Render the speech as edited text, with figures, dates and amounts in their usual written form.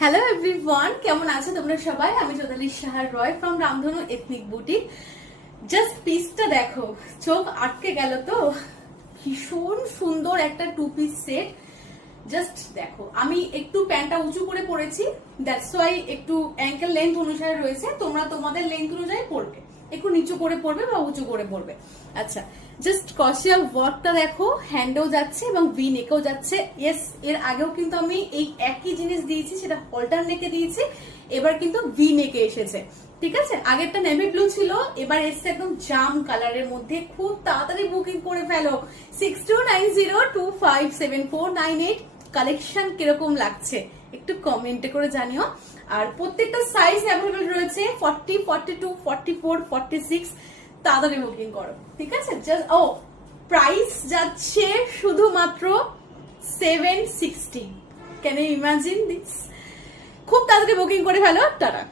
Hello everyone, কেমন আছো তোমরা সবাই? আমি চৈতালি সাহার রয় ফ্রম রামধনু এথনিক বুটিক। জাস্ট পিসটা দেখো, চোখ আটকে গেল তো। ভীষণ সুন্দর একটা টু পিস সেট। জাস্ট দেখো, আমি একটু প্যান্টটা উঁচু করে পরেছি, দ্যাটস ওয়াই একটু অ্যাঙ্কেল লেন্থ অনুসারে রয়েছে। তোমরা তোমাদের লেন্থ অনুযায়ী পরবে, একটু নিচু করে পরবে বা উঁচু করে পরবে। আচ্ছা, জাস্ট কশিয়া ওয়ার্কটা দেখো, হ্যান্ডেও যাচ্ছে এবং ভি নেকেও যাচ্ছে। ইয়েস, এর আগেও কিন্তু আমি এই একই জিনিস দিয়েছি, সেটা অল্টার নেকে দিয়েছি, এবার কিন্তু ভি নেকে এসেছে। ঠিক আছে, আগেরটা নেভি ব্লু ছিল, এবার এসছে একদম জাম কালারের মধ্যে। খুব তাড়াতাড়ি বুকিং করে ফেলো। 6290257498। কালেকশন কিরকম লাগছে একটু কমেন্টে করে জানিও। আর প্রত্যেকটা সাইজ অ্যাভেলেবল রয়েছে, 40, 42, 44, 46। তাড়াতাড়ি বুকিং করো, ঠিক আছে? জাস্ট প্রাইস যাচ্ছে শুধুমাত্র 760। Can you imagine this? খুব তাড়াতাড়ি বুকিং করে ফেলো। টাটা।